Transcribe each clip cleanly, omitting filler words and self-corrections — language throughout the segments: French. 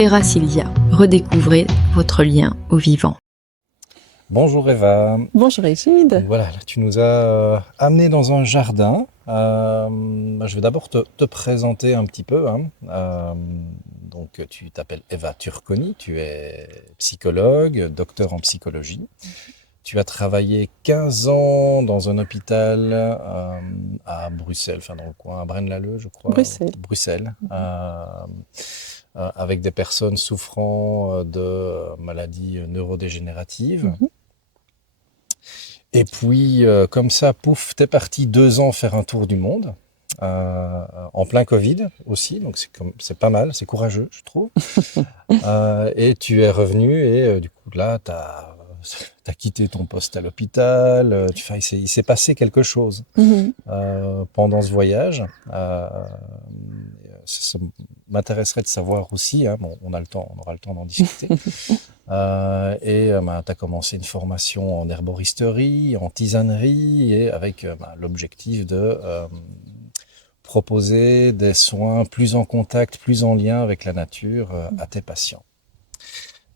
Terrasilia, redécouvrez votre lien au vivant. Bonjour Eva. Bonjour Égide. Voilà, là, tu nous as amené dans un jardin. Je vais d'abord te présenter un petit peu. Donc, tu t'appelles Eva Turconi, tu es psychologue, docteur en psychologie. Tu as travaillé 15 ans dans un hôpital à Bruxelles, enfin dans le coin, à Braine-l'Alleud, je crois. Bruxelles. Avec des personnes souffrant de maladies neurodégénératives. Et puis, comme ça, pouf, t'es parti 2 ans faire un tour du monde, en plein Covid aussi, donc c'est pas mal, c'est courageux, je trouve. Et tu es revenu et du coup, là, t'as quitté ton poste à l'hôpital, il s'est passé quelque chose pendant ce voyage. Ça m'intéresserait de savoir aussi, bon, on aura le temps d'en discuter. Tu as commencé une formation en herboristerie, en tisanerie, et avec l'objectif de proposer des soins plus en contact, plus en lien avec la nature à tes patients.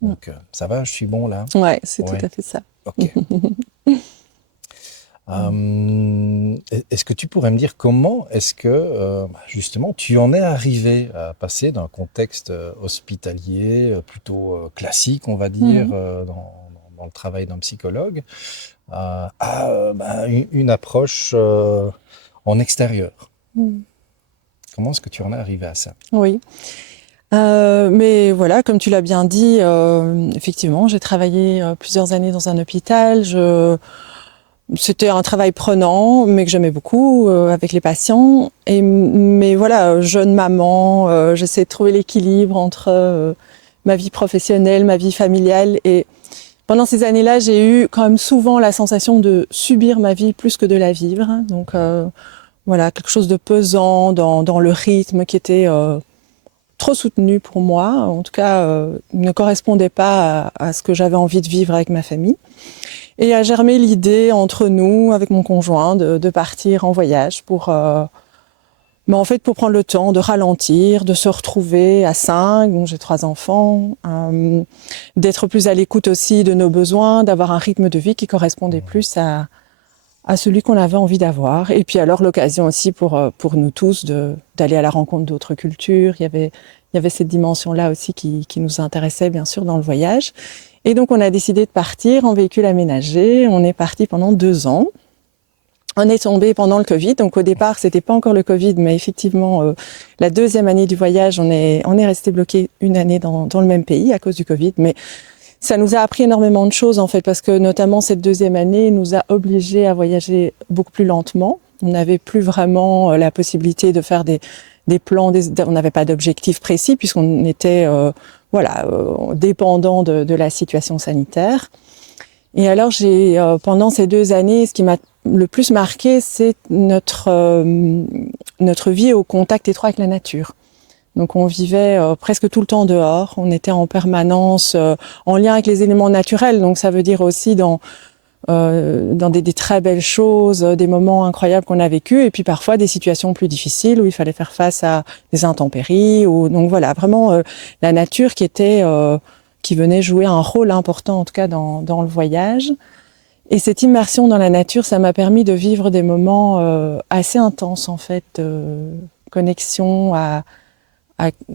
Donc, ça va, je suis bon là? Ouais, c'est tout à fait ça. Ok. Est-ce que tu pourrais me dire comment est-ce que justement tu en es arrivé à passer d'un contexte hospitalier plutôt classique, on va dire, dans le travail d'un psychologue, à une approche en extérieur? Comment est-ce que tu en es arrivé à ça? Oui. Mais voilà, comme tu l'as bien dit, effectivement, j'ai travaillé plusieurs années dans un hôpital. C'était un travail prenant, mais que j'aimais beaucoup avec les patients. Mais voilà, jeune maman, j'essaie de trouver l'équilibre entre ma vie professionnelle, ma vie familiale. Et pendant ces années-là, j'ai eu quand même souvent la sensation de subir ma vie plus que de la vivre. Donc voilà, quelque chose de pesant dans le rythme qui était trop soutenu pour moi. En tout cas, ne correspondait pas à ce que j'avais envie de vivre avec ma famille. Et a germé l'idée entre nous, avec mon conjoint, de partir en voyage pour prendre le temps de ralentir, de se retrouver à 5, donc j'ai 3 enfants, d'être plus à l'écoute aussi de nos besoins, d'avoir un rythme de vie qui correspondait plus à celui qu'on avait envie d'avoir. Et puis alors l'occasion aussi pour nous tous d'aller à la rencontre d'autres cultures. Il y avait cette dimension-là aussi qui nous intéressait bien sûr dans le voyage. Et donc, on a décidé de partir en véhicule aménagé. On est parti pendant 2 ans. On est tombé pendant le Covid. Donc, au départ, c'était pas encore le Covid, mais effectivement, la 2e année du voyage, on est resté bloqué 1 année dans le même pays à cause du Covid. Mais ça nous a appris énormément de choses, en fait, parce que notamment cette 2e année nous a obligés à voyager beaucoup plus lentement. On n'avait plus vraiment la possibilité de faire des plans. On n'avait pas d'objectifs précis puisqu'on était dépendant de la situation sanitaire. Et alors pendant ces 2 années, ce qui m'a le plus marqué, c'est notre vie au contact étroit avec la nature. Donc on vivait presque tout le temps dehors, on était en permanence en lien avec les éléments naturels, donc ça veut dire aussi dans des très belles choses, des moments incroyables qu'on a vécus, et puis parfois des situations plus difficiles où il fallait faire face à des intempéries. Donc voilà, vraiment la nature qui venait jouer un rôle important, en tout cas dans le voyage. Et cette immersion dans la nature, ça m'a permis de vivre des moments assez intenses, en fait, de connexion à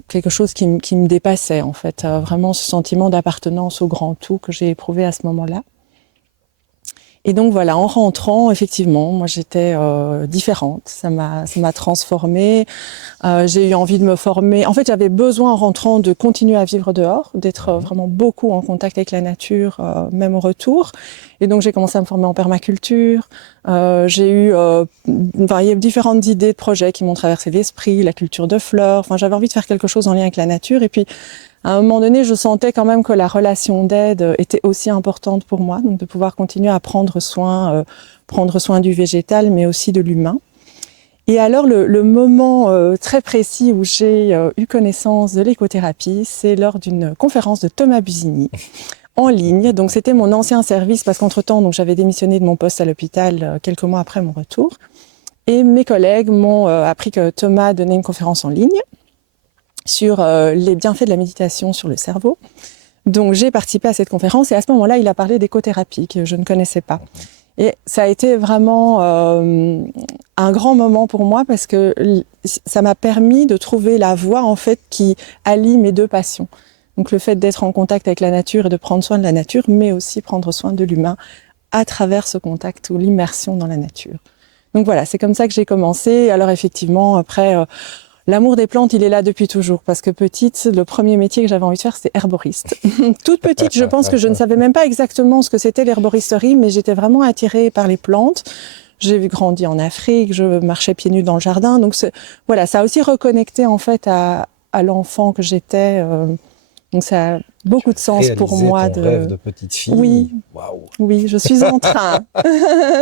quelque chose qui me dépassait, en fait. Vraiment ce sentiment d'appartenance au grand tout que j'ai éprouvé à ce moment-là. Et donc voilà, en rentrant, effectivement, moi j'étais différente, ça m'a transformée. J'ai eu envie de me former. En fait, j'avais besoin en rentrant de continuer à vivre dehors, d'être vraiment beaucoup en contact avec la nature, même au retour. Et donc j'ai commencé à me former en permaculture. J'ai eu, il y a différentes idées de projets qui m'ont traversé l'esprit, la culture de fleurs. Enfin, j'avais envie de faire quelque chose en lien avec la nature. Et puis à un moment donné, je sentais quand même que la relation d'aide était aussi importante pour moi, donc de pouvoir continuer à prendre soin du végétal, mais aussi de l'humain. Et alors, le moment très précis où j'ai eu connaissance de l'écothérapie, c'est lors d'une conférence de Thomas Busigny en ligne. Donc, c'était mon ancien service, parce qu'entre-temps, donc, j'avais démissionné de mon poste à l'hôpital quelques mois après mon retour. Et mes collègues m'ont appris que Thomas donnait une conférence en ligne sur les bienfaits de la méditation sur le cerveau. Donc j'ai participé à cette conférence et à ce moment-là, il a parlé d'écothérapie que je ne connaissais pas. Et ça a été vraiment un grand moment pour moi parce que ça m'a permis de trouver la voie en fait qui allie mes deux passions. Donc le fait d'être en contact avec la nature et de prendre soin de la nature, mais aussi prendre soin de l'humain à travers ce contact ou l'immersion dans la nature. Donc voilà, c'est comme ça que j'ai commencé. Alors effectivement, après, l'amour des plantes, il est là depuis toujours. Parce que petite, le premier métier que j'avais envie de faire, c'était herboriste. Toute petite, je pense que je ne savais même pas exactement ce que c'était l'herboristerie, mais j'étais vraiment attirée par les plantes. J'ai grandi en Afrique, je marchais pieds nus dans le jardin. Donc voilà, ça a aussi reconnecté en fait à l'enfant que j'étais. Donc ça a beaucoup de sens pour moi. Ton rêve de petite fille. Oui, Waouh. Oui, je suis en train.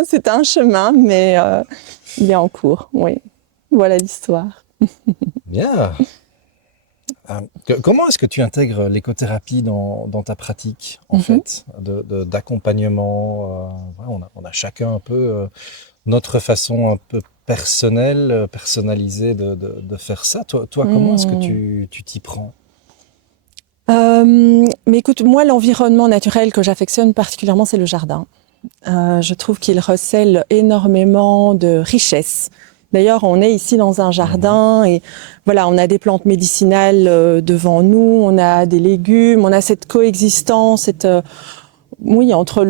C'est un chemin, mais il est en cours. Oui, voilà l'histoire. Bien. Comment est-ce que tu intègres l'écothérapie dans ta pratique, en fait, d'accompagnement on a chacun un peu notre façon un peu personnelle, personnalisée de faire ça. Toi, comment est-ce que tu t'y prends? Mais écoute, moi, l'environnement naturel que j'affectionne particulièrement, c'est le jardin. Je trouve qu'il recèle énormément de richesses. D'ailleurs, on est ici dans un jardin et voilà, on a des plantes médicinales devant nous, on a des légumes, on a cette coexistence, entre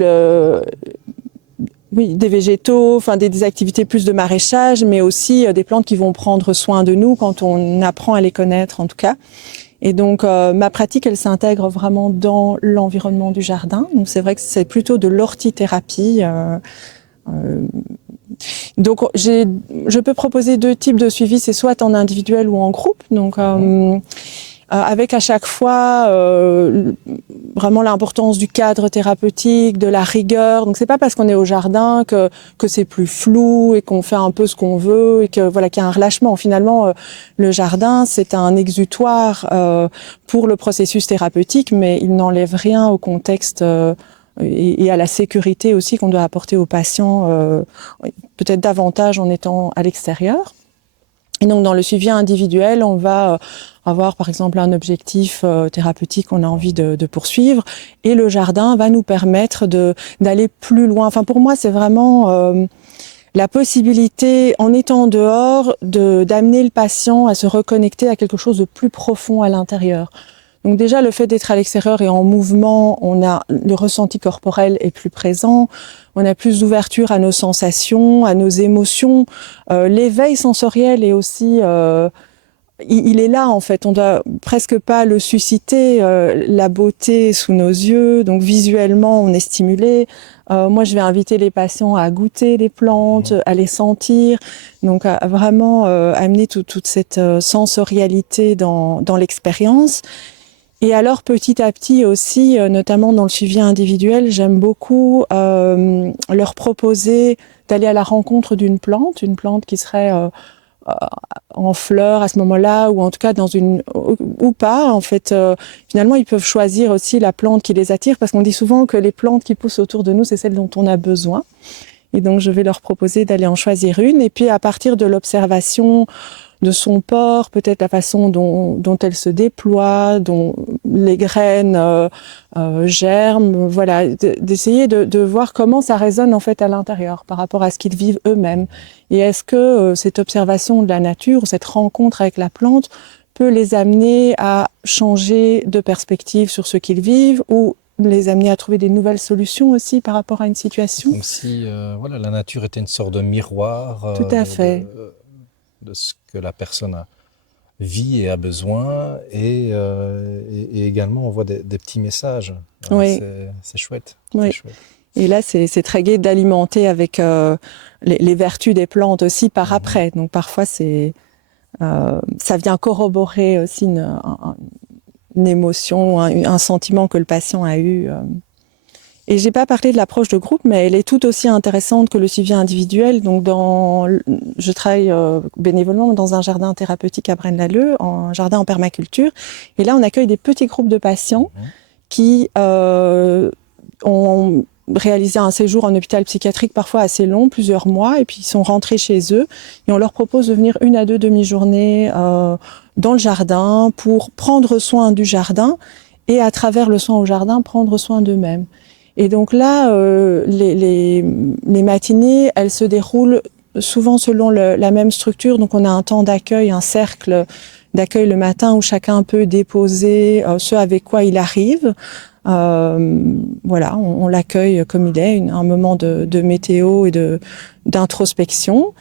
des végétaux, enfin des activités plus de maraîchage, mais aussi des plantes qui vont prendre soin de nous quand on apprend à les connaître, en tout cas. Et donc, ma pratique, elle s'intègre vraiment dans l'environnement du jardin. Donc, c'est vrai que c'est plutôt de l'hortithérapie. Donc, je peux proposer deux types de suivi, c'est soit en individuel ou en groupe. Donc, avec à chaque fois vraiment l'importance du cadre thérapeutique, de la rigueur. Donc, c'est pas parce qu'on est au jardin que c'est plus flou et qu'on fait un peu ce qu'on veut et que voilà qu'il y a un relâchement. Finalement, le jardin, c'est un exutoire pour le processus thérapeutique, mais il n'enlève rien au contexte et à la sécurité aussi qu'on doit apporter aux patients, peut-être davantage en étant à l'extérieur. Et donc, dans le suivi individuel, on va avoir, par exemple, un objectif thérapeutique qu'on a envie de poursuivre. Et le jardin va nous permettre d'aller plus loin. Enfin, pour moi, c'est vraiment la possibilité, en étant dehors, d'amener le patient à se reconnecter à quelque chose de plus profond à l'intérieur. Donc déjà, le fait d'être à l'extérieur et en mouvement, le ressenti corporel est plus présent, on a plus d'ouverture à nos sensations, à nos émotions. L'éveil sensoriel est aussi... il est là, en fait. On doit presque pas le susciter. La beauté sous nos yeux, donc visuellement, on est stimulé. Moi, je vais inviter les patients à goûter les plantes, à les sentir. Donc, à vraiment amener toute cette sensorialité dans l'expérience. Et alors, petit à petit aussi, notamment dans le suivi individuel, j'aime beaucoup leur proposer d'aller à la rencontre d'une plante, une plante qui serait en fleurs à ce moment-là, ou en tout cas ou pas. En fait, finalement, ils peuvent choisir aussi la plante qui les attire, parce qu'on dit souvent que les plantes qui poussent autour de nous, c'est celles dont on a besoin. Et donc, je vais leur proposer d'aller en choisir une. Et puis, à partir de l'observation de son port, peut-être la façon dont elle se déploie, dont les graines germent, voilà, d'essayer de voir comment ça résonne en fait à l'intérieur par rapport à ce qu'ils vivent eux-mêmes. Et est-ce que cette observation de la nature, cette rencontre avec la plante peut les amener à changer de perspective sur ce qu'ils vivent, ou les amener à trouver des nouvelles solutions aussi par rapport à une situation. Comme si la nature était une sorte de miroir. Tout à fait. De ce que la personne vit et a besoin, et également on voit des petits messages. Oui. C'est chouette. Oui. C'est chouette. Et là, c'est très gai d'alimenter avec les vertus des plantes aussi par après. Donc parfois, ça vient corroborer aussi une émotion, un sentiment que le patient a eu. Et j'ai pas parlé de l'approche de groupe, mais elle est tout aussi intéressante que le suivi individuel. Donc, je travaille bénévolement dans un jardin thérapeutique à Braine-l'Alleud, un jardin en permaculture. Et là, on accueille des petits groupes de patients qui ont réalisé un séjour en hôpital psychiatrique parfois assez long, plusieurs mois, et puis ils sont rentrés chez eux et on leur propose de venir 1 à 2 demi-journées dans le jardin pour prendre soin du jardin et à travers le soin au jardin, prendre soin d'eux-mêmes. Et donc là, les matinées, elles se déroulent souvent selon la même structure. Donc on a un temps d'accueil, un cercle d'accueil le matin où chacun peut déposer ce avec quoi il arrive. Voilà, on l'accueille comme il est, un moment de météo et d'introspection.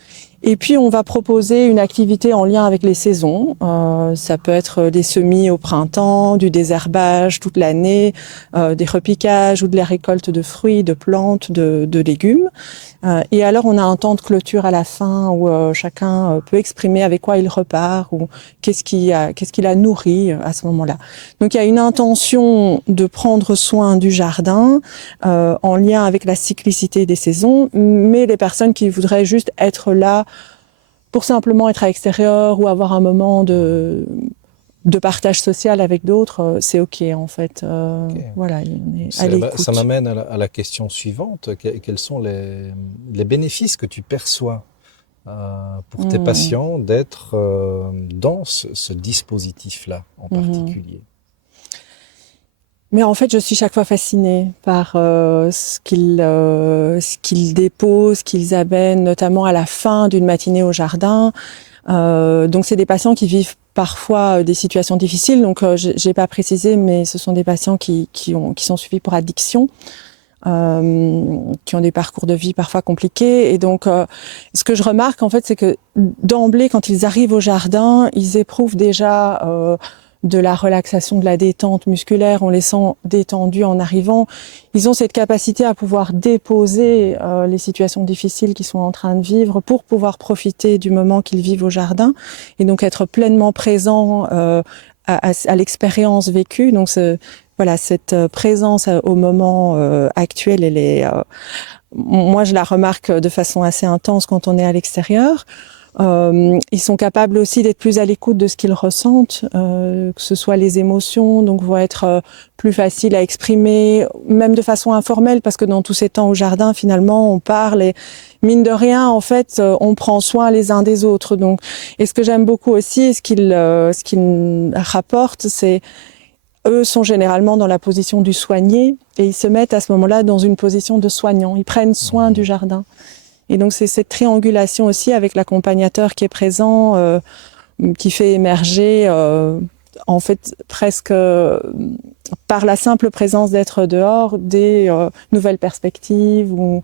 Et puis on va proposer une activité en lien avec les saisons. Ça peut être des semis au printemps, du désherbage toute l'année, des repiquages ou de la récolte de fruits, de plantes, de légumes. Et alors on a un temps de clôture à la fin où chacun peut exprimer avec quoi il repart ou qu'est-ce qui l'a nourri à ce moment-là. Donc il y a une intention de prendre soin du jardin en lien avec la cyclicité des saisons, mais les personnes qui voudraient juste être là pour simplement être à l'extérieur ou avoir un moment de partage social avec d'autres, c'est OK en fait. Okay. Voilà, on est à l'écoute. Ça m'amène à la question suivante. Quels sont les bénéfices que tu perçois pour tes patients d'être dans ce dispositif-là en particulier? Mais en fait, je suis chaque fois fascinée par ce qu'ils déposent, ce qu'ils amènent, notamment à la fin d'une matinée au jardin. Donc, c'est des patients qui vivent parfois des situations difficiles. Donc, j'ai pas précisé, mais ce sont des patients qui sont suivis pour addiction, qui ont des parcours de vie parfois compliqués. Et donc, ce que je remarque, en fait, c'est que d'emblée, quand ils arrivent au jardin, ils éprouvent déjà de la relaxation, de la détente musculaire, on les sent détendus en arrivant. Ils ont cette capacité à pouvoir déposer les situations difficiles qu'ils sont en train de vivre pour pouvoir profiter du moment qu'ils vivent au jardin et donc être pleinement présents à l'expérience vécue. Donc voilà, cette présence au moment actuel, elle est, moi je la remarque de façon assez intense quand on est à l'extérieur. Ils sont capables aussi d'être plus à l'écoute de ce qu'ils ressentent, que ce soit les émotions, donc vont être plus faciles à exprimer, même de façon informelle, parce que dans tous ces temps au jardin, finalement, on parle et mine de rien, en fait, on prend soin les uns des autres. Donc, et ce que j'aime beaucoup aussi, ce qu'ils rapportent, c'est eux sont généralement dans la position du soigné et ils se mettent à ce moment-là dans une position de soignant. Ils prennent soin du jardin. Et donc c'est cette triangulation aussi avec l'accompagnateur qui est présent, qui fait émerger en fait presque par la simple présence d'être dehors des nouvelles perspectives ou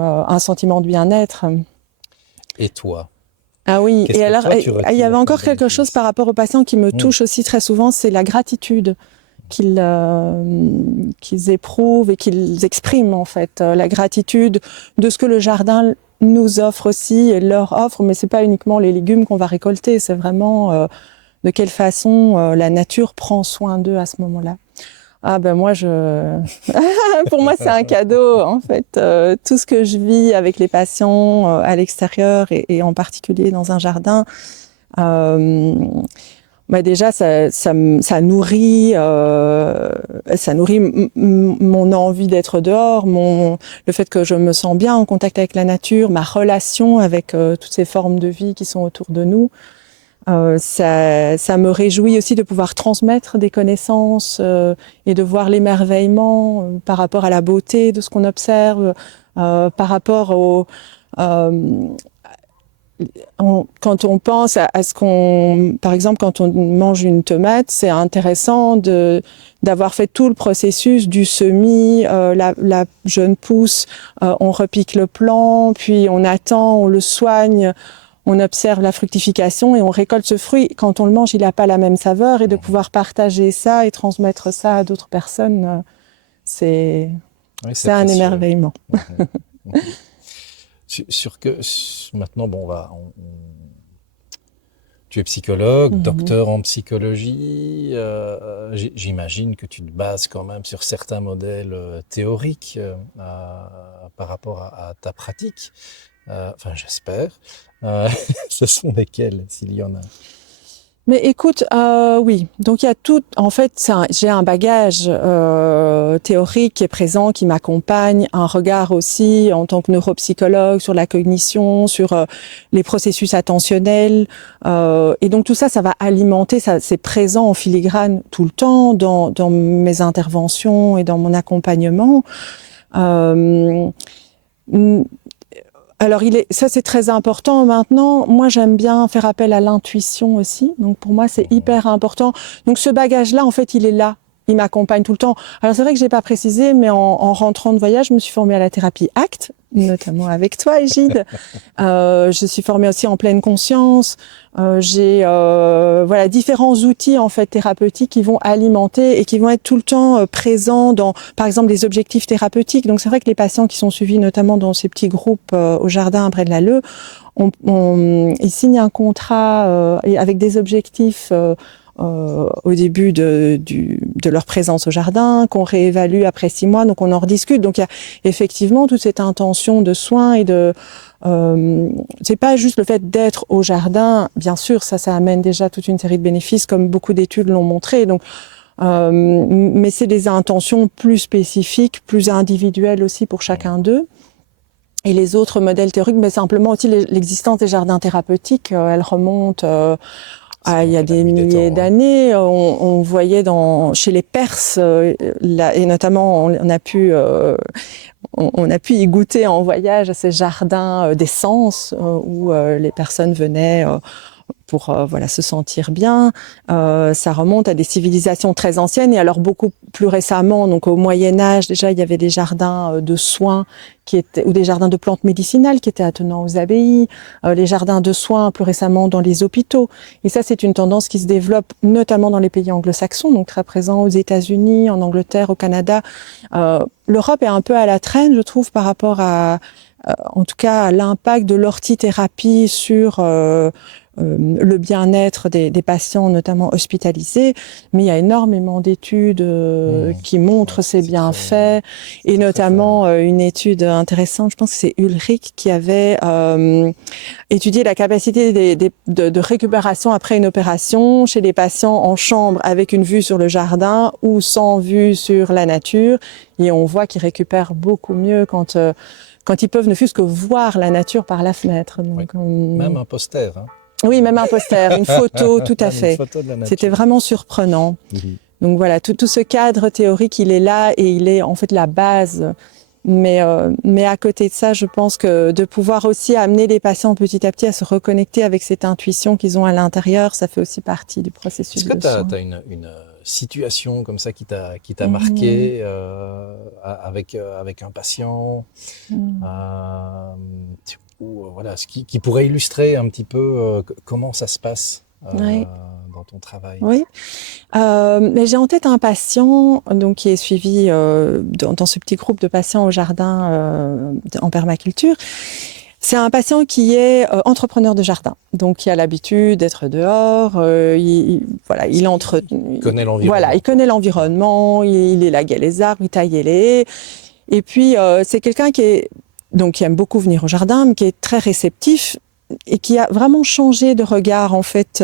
un sentiment de bien-être. Et toi? Ah oui, et alors il y avait encore quelque chose par rapport aux patients qui me touche aussi très souvent, c'est la gratitude qu'ils éprouvent et qu'ils expriment en fait, la gratitude de ce que le jardin nous offre aussi et leur offre, mais c'est pas uniquement les légumes qu'on va récolter, c'est vraiment de quelle façon la nature prend soin d'eux à ce moment-là. Ah ben moi pour moi c'est un cadeau en fait, tout ce que je vis avec les patients à l'extérieur et en particulier dans un jardin. Bah déjà, ça nourrit mon envie d'être dehors, le fait que je me sens bien en contact avec la nature, ma relation avec toutes ces formes de vie qui sont autour de nous. Ça me réjouit aussi de pouvoir transmettre des connaissances et de voir l'émerveillement par rapport à la beauté de ce qu'on observe, par rapport au quand on pense à ce qu'on, par exemple, quand on mange une tomate, c'est intéressant d'avoir fait tout le processus du semis, la jeune pousse, on repique le plant, puis on attend, on le soigne, on observe la fructification et on récolte ce fruit. Quand on le mange, il n'a pas la même saveur et de pouvoir partager ça et transmettre ça à d'autres personnes, c'est un émerveillement. Maintenant, bon, tu es psychologue, docteur en psychologie. J'imagine que tu te bases quand même sur certains modèles théoriques par rapport à ta pratique. Enfin, j'espère. Ce sont lesquels, s'il y en a? Mais écoute, oui. Donc il y a tout. En fait, j'ai un bagage théorique qui est présent, qui m'accompagne, un regard aussi en tant que neuropsychologue sur la cognition, sur les processus attentionnels, et donc tout ça, ça va alimenter. Ça, c'est présent en filigrane tout le temps dans mes interventions et dans mon accompagnement. Alors, ça c'est très important. Maintenant, moi j'aime bien faire appel à l'intuition aussi. Donc pour moi c'est hyper important. Donc ce bagage-là, en fait, il est là. Il m'accompagne tout le temps. Alors c'est vrai que j'ai pas précisé, mais en rentrant de voyage, je me suis formée à la thérapie ACT, notamment avec toi, Égide. Je suis formée aussi en pleine conscience. J'ai voilà différents outils en fait thérapeutiques qui vont alimenter et qui vont être tout le temps présents dans, par exemple, les objectifs thérapeutiques. Donc c'est vrai que les patients qui sont suivis notamment dans ces petits groupes au jardin près de la Leu, ils signent un contrat avec des objectifs au début de leur présence au jardin, qu'on réévalue après 6 mois, donc on en rediscute. Donc il y a effectivement toute cette intention de soins et de c'est pas juste le fait d'être au jardin, bien sûr, ça amène déjà toute une série de bénéfices, comme beaucoup d'études l'ont montré. Donc, mais c'est des intentions plus spécifiques, plus individuelles aussi pour chacun d'eux. Et les autres modèles théoriques, mais simplement aussi l'existence des jardins thérapeutiques, elle remonte il y a des milliers d'années. On voyait chez les Perses, et notamment on a pu y goûter en voyage à ces jardins d'essence où les personnes venaient pour voilà se sentir bien. Ça remonte à des civilisations très anciennes et alors beaucoup plus récemment, donc au Moyen Âge déjà, il y avait des jardins de soins ou des jardins de plantes médicinales qui étaient attenants aux abbayes, les jardins de soins plus récemment dans les hôpitaux. Et ça, c'est une tendance qui se développe notamment dans les pays anglo-saxons, donc très présent aux États-Unis, en Angleterre, au Canada. L'Europe est un peu à la traîne, je trouve, par rapport en tout cas, à l'impact de l'ortithérapie sur le bien-être des patients, notamment hospitalisés, mais il y a énormément d'études qui montrent ces bienfaits, et notamment une étude intéressante, je pense que c'est Ulrich qui avait étudié la capacité de récupération après une opération chez les patients en chambre avec une vue sur le jardin ou sans vue sur la nature, et on voit qu'ils récupèrent beaucoup mieux quand ils peuvent ne fût-ce que voir la nature par la fenêtre. Donc, oui. Même un poster, hein. Oui, même un poster, une photo, tout à fait. C'était vraiment surprenant. Donc voilà, tout ce cadre théorique, il est là et il est en fait la base. Mais à côté de ça, je pense que de pouvoir aussi amener les patients petit à petit à se reconnecter avec cette intuition qu'ils ont à l'intérieur, ça fait aussi partie du processus de soin. Est-ce que tu as une situation comme ça qui t'a marqué avec un patient ou voilà, qui pourrait illustrer un petit peu comment ça se passe dans ton travail? Oui, mais j'ai en tête un patient donc qui est suivi dans ce petit groupe de patients au jardin en permaculture. C'est un patient qui est entrepreneur de jardin, donc qui a l'habitude d'être dehors. Il connaît l'environnement. Voilà, il connaît l'environnement. Il élaguait les arbres, il taillait les haies. Et puis c'est quelqu'un qui aime beaucoup venir au jardin, mais qui est très réceptif et qui a vraiment changé de regard en fait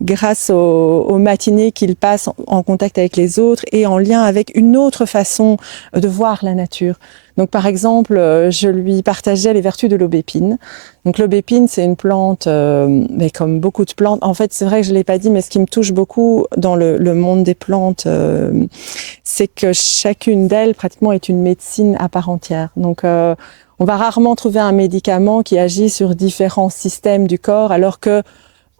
grâce aux matinées qu'il passe en contact avec les autres et en lien avec une autre façon de voir la nature. Donc par exemple, je lui partageais les vertus de l'aubépine. Donc l'aubépine, c'est une plante, mais comme beaucoup de plantes, en fait c'est vrai que je l'ai pas dit, mais ce qui me touche beaucoup dans le monde des plantes, c'est que chacune d'elles pratiquement est une médecine à part entière. Donc on va rarement trouver un médicament qui agit sur différents systèmes du corps, alors que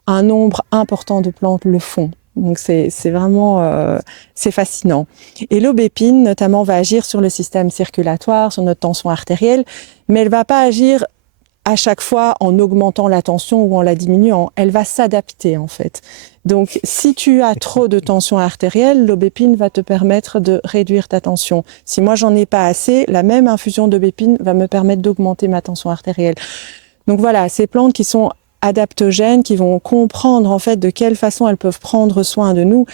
un nombre important de plantes le font. Donc c'est vraiment c'est fascinant. Et l'aubépine notamment va agir sur le système circulatoire, sur notre tension artérielle, mais elle va pas agir à chaque fois en augmentant la tension ou en la diminuant. Elle va s'adapter en fait. Donc si tu as trop de tension artérielle, l'aubépine va te permettre de réduire ta tension. Si moi j'en ai pas assez, la même infusion d'aubépine va me permettre d'augmenter ma tension artérielle. Donc voilà, ces plantes qui sont adaptogènes, qui vont comprendre en fait de quelle façon elles peuvent prendre soin de nous.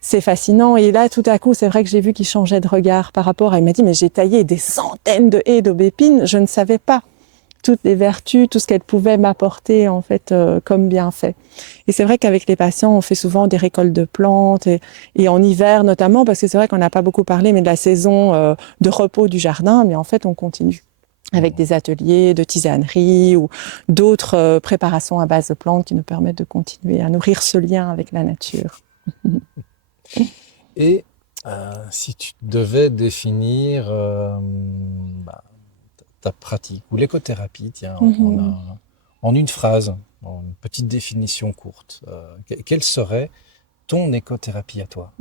C'est fascinant. Et là, tout à coup, c'est vrai que j'ai vu qu'il changeait de regard par rapport à... Il m'a dit, mais j'ai taillé des centaines de haies d'aubépine, je ne savais pas. toutes les vertus, tout ce qu'elle pouvait m'apporter en fait comme bienfait. Et c'est vrai qu'avec les patients, on fait souvent des récoltes de plantes et en hiver notamment, parce que c'est vrai qu'on n'a pas beaucoup parlé, mais de la saison de repos du jardin, mais en fait on continue avec des ateliers de tisanerie ou d'autres préparations à base de plantes qui nous permettent de continuer à nourrir ce lien avec la nature. Et si tu devais définir ta pratique ou l'écothérapie, tiens, en une phrase, en une petite définition courte, quelle serait ton écothérapie à toi?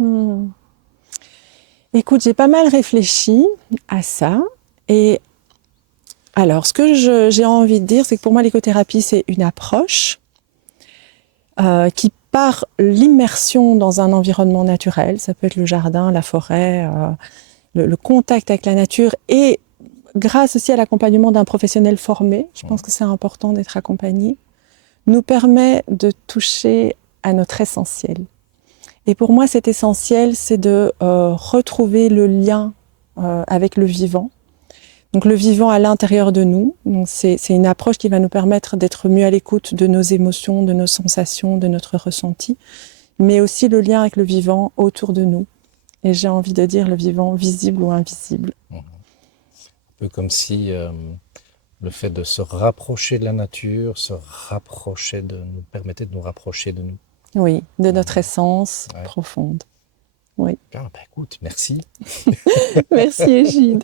Écoute, j'ai pas mal réfléchi à ça. Et alors, ce que j'ai envie de dire, c'est que pour moi, l'écothérapie, c'est une approche qui par l'immersion dans un environnement naturel, ça peut être le jardin, la forêt, le contact avec la nature, et grâce aussi à l'accompagnement d'un professionnel formé, je pense que c'est important d'être accompagné, nous permet de toucher à notre essentiel. Et pour moi, cet essentiel, c'est de retrouver le lien avec le vivant. Donc le vivant à l'intérieur de nous. Donc c'est une approche qui va nous permettre d'être mieux à l'écoute de nos émotions, de nos sensations, de notre ressenti, mais aussi le lien avec le vivant autour de nous. Et j'ai envie de dire le vivant visible ou invisible. Un peu comme si le fait de se rapprocher de la nature, nous permettait de nous rapprocher de nous. Oui, de notre essence profonde. Oui. Ah, écoute, merci. Merci Égide.